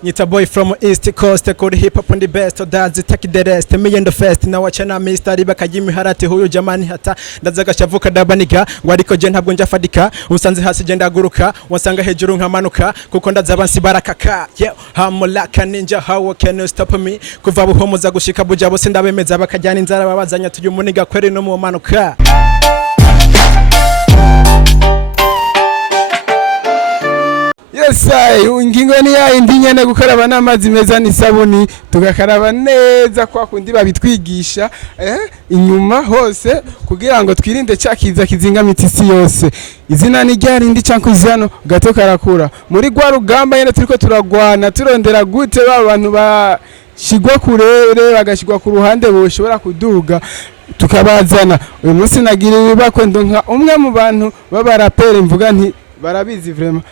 It's a boy from East Coast, called hip hop on the best, that's take the rest, me and the first, na wachana Mr. Riba Kajimi Harati huyu jamani hata, ndazaga shavuka dabaniga, wariko je ntabwo njafadika, unsanze hasi je ndaguruka, wansanga hejuru nkamanuka, kuko ndaza barakaka, yeah, hamulaka ninja, how can you stop me, kuva buhomuza gushika buja bose ndabemeza bakajyana inzara babazanya tuyu muniga kweri no mu manuka. Yes, ingingo ni ya indi nyene gukaraba n'amazi meza n'isabuni tugakaraba neza kwa kundi babitwigisha inyuma hose kugira ngo twirinde cyakiza kizingamitse isi yose. Izina ni ryari indi Cankuzano gato karakura muri gwa rugamba yene turiko turagwana turondera gute abantu bashigwa kurere bagashigwa ku ruhande boshobora kuduga tukabazana. Uyu munsi nagiriwe bakwe ndonka umwe mu bantu b'abaraperi mvuga nti barabizi vraiment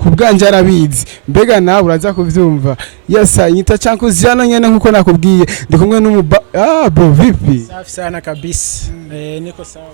kubwanje arabizi mbega nawe uraza kuvyumva. Yes, nyita Cankuzano nyene nkuko nakubwiye ndi kumwe bro vipi safi sana kabisa. Niko sawa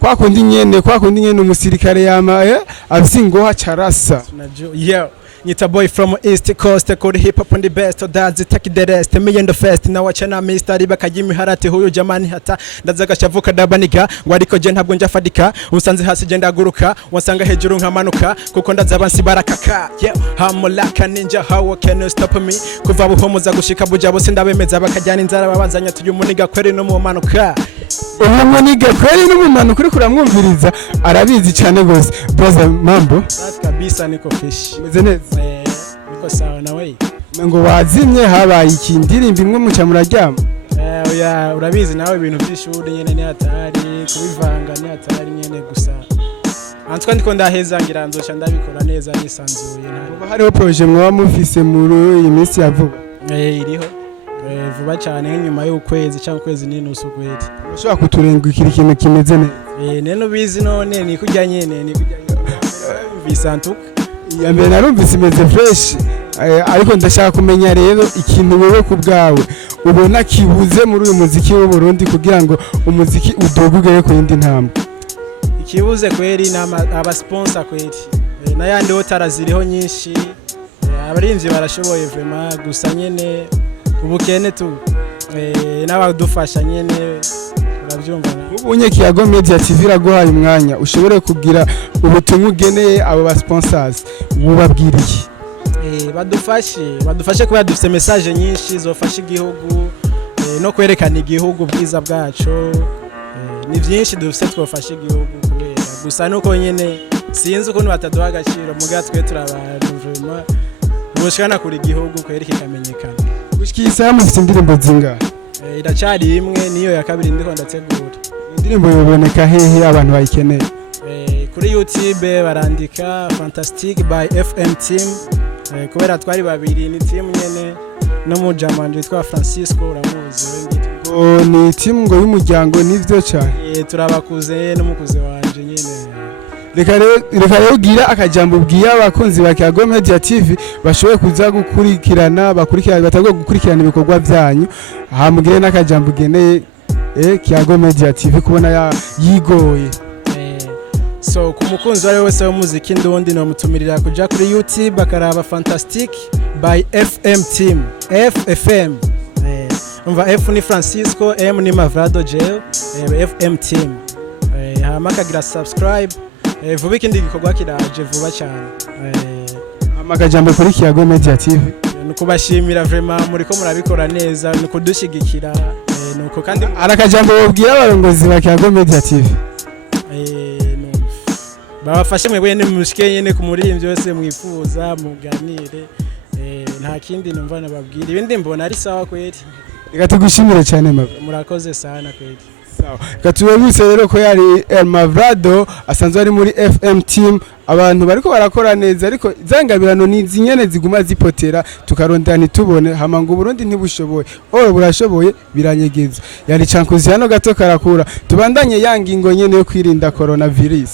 kwa kundi nyene umusirikare yama afise ingoha carasa unajua. Yeah, it's a boy from East Coast, called hip hop on the best, that's take the rest, me and the first, na wachana Mr. Riba Kajimi Harati huyu jamani hata, ndazaga shavuka dabaniga, wariko je ntabwo njafadika, unsanze hasi je ndaguruka, wansanga hejuru nkamanuka, kuko ndaza barakaka, yeah, hamulaka ninja, how can you stop me, kuva buhomuza gushika buja bose ndabemeza bakajyana inzara babazanya tuyu muniga kweri no mu manuka. Umuniga kweri no mu manuka uri kuramwumviriza arabizi cyane gose. Brother mambo safi kabisa, niko fish meze neza. Niko sawa na wewe ngo wazimye habaye ikindirimbo imwe mu cyamuraryama. Oya urabizi nawe ibintu by'ishuri nyene ni hatari kubivanga ni hatari nyene gusa antwa ndiko ndaheza ngira nzoca ndabikora neza nisanzuye nta hariho projet mwa mufise muri iyi minsi ya vuba. Iriho vuba cyane nyuma y'ukwezi cyangwa kwezi n'inusu kwezi ushobora kuturengukira ikintu kimeze neza. Neno bizi none ni kujya nyene bisantuka ya mbere narumvise imeze fresh ariko ndashaka kumenya rero ikintu wewe kubgawe ubona kibuze muri uyu muziki w'u Burundi kugira ngo umuziki udogugere ku yindi ntambwe. Ikibuze kweri aba sponsor kweri nayandi otaraziriho nyinshi abarinzi barashoboye vraiment gusa nyene ubukene tu n'abadufasha nyene uravyumva. Ubunye Kiyago Media TV iraguhaye umwanya ushobore kugira ubutumwa ugeneye abo ba sponsors bubabwiriye. Badufashe kuba dufite message nyinshi zofasha igihugu no kwerekana igihugu bwiza bwacu. Ni byinshi dufite twofasha igihugu kubera gusa nuko nyene sinzi ukuntu bataduha agaciro muga twe turabantu vraiment boshana kuri igihugu kwereka ikamenyekana. Gushikisa mufite indirimbo zinga iracari imwe niyo ya kabiri ndiko ndategura. Indirimbo yoboneka hehe abantu bayikeneye? Kuri YouTube barandika Fantastic by FM Team kubera twari babiri ni team nyene no mu jamanje twa Francisco uramuzi wengiti ni team ngo y'umuryango nivyo cyane. Turabakuze n'umukuze wanje nyene. Reka rero gira akajambo bwiya abakunzi ba Kiyago Media TV bashoboye kuza gukurikirana batagwe gukurikirana ibikorwa byanyu hamugire n'akajambo geneye Kiyago Media TV kubona yigoye. So kumukunzi wari wese w'umuziki ndundi no mutumirira kuja kuri YouTube akaraba Fantastic by FM Team FFM. Umva F ni Francisco, M ni Mavrado Jail, FM Team. Hama kagira subscribe. Vuba ikindi gikorwa kiraje vuba cyane. Amagajambo kuri Kiyago Media TV nukubashimira vraiment muriko murabikora neza nukudushigikira nuko kandi arakajambo babwira abarongozi ba Kiyago Media TV. Babafashe mwebwe mushike nyene ku muririmbyi wese mwifuza muganire nta kindi numva nababwira ibindi mbona ari sawa kweri. Reka tugushimire cyane murakoze sana kweri. Sawa katubuse rero ko yari Mavrado asanzwe ari muri FM Team abantu bariko barakora neza ariko zangabirano ni zinyene ziguma zipotera tukarondera nitubone hama ngo Burundi ntibushoboye burashoboye biranyegeza. Yari Cankuzano gato karakura tubandanye yangingo nyene yo kwirinda coronavirus.